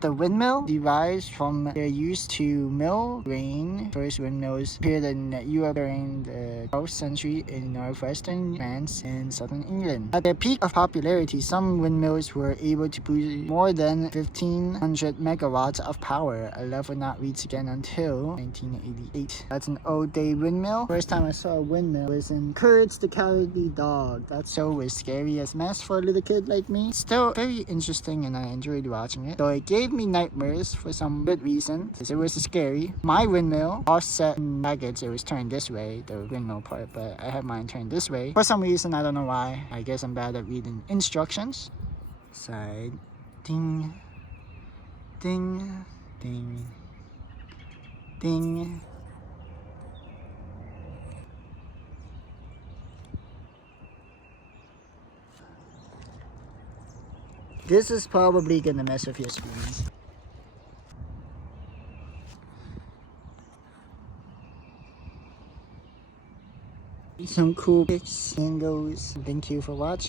The windmill derives from their use to mill grain. First windmills appeared in Europe during the 12th century in northwestern France and southern England. At their peak of popularity, some windmills were able to produce more than 1,500 megawatts of power, a level not reached again until 1988. That's an old day windmill. First time I saw a windmill was in Courage the Cowardly Dog. That show was scary as mess for a little kid like me. Still very interesting and I enjoyed watching it. Though it gave me nightmares for some good reason, because it was scary. My windmill, offset in baggage, it was turned this way, the windmill part, but I had mine turned this way. For some reason, I don't know why. I guess I'm bad at reading instructions. Side, ding, ding, ding, ding. This is probably gonna mess with your screens. Some cool pics, angles. Thank you for watching.